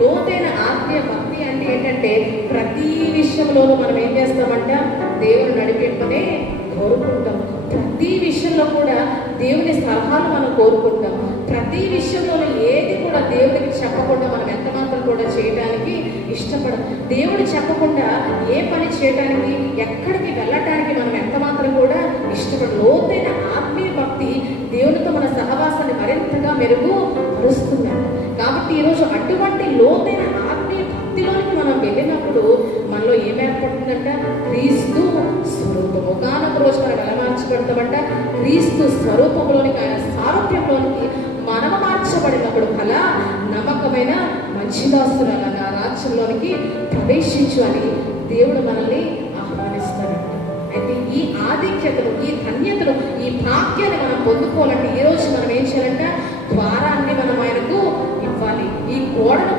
లోతైన ఆత్మీయ భక్తి అంటే ఏంటంటే ప్రతి విషయంలోనూ మనం ఏం చేస్తామంట, దేవుని నడిపింపనే కోరుకుంటాం. ప్రతి విషయంలో కూడా దేవుని సలహాలు మనం కోరుకుంటాం. ప్రతి విషయంలోనూ ఏది కూడా దేవుడికి చెప్పకుండా మనం ఎంత మాత్రం కూడా చేయడానికి ఇష్టపడం. దేవుడు చెప్పకుండా ఏ పని చేయడానికి, ఎక్కడికి వెళ్ళటానికి మనం ఎంత మాత్రం కూడా ఇష్టపడం. లోతైన ఆత్మీయ భక్తి దేవునితో మన సహవాసాన్ని మరింతగా మెరుగుపరుస్తున్నాం. కాబట్టి ఈరోజు అటువంటి లోతైన ఆత్మీయ భక్తిలోకి మనం వెళ్ళినప్పుడు మనలో ఏం ఏర్పడుతుందంట, క్రీస్తు స్వరూపం. ఒకనొక రోజు మనం ఎలా మార్చబడతామంట, క్రీస్తు స్వరూపంలోనికి, ఆయన సారూప్యంలోనికి మనము మార్చబడినప్పుడు అలా నమ్మకమైన మంచి దాసురాల నా రాజ్యంలోనికి ప్రవేశించు అని దేవుడు మనల్ని ఆహ్వానిస్తాడంట. అయితే ఈ ఆధిక్యతను, ఈ ధన్యతను, ఈ భాగ్యాన్ని మనం పొందుకోవాలంటే ఈ రోజు మనం ఏం చేయాలంట, ద్వారాన్ని మనం ఆయనకు ఇవ్వాలి. ఈ గోడను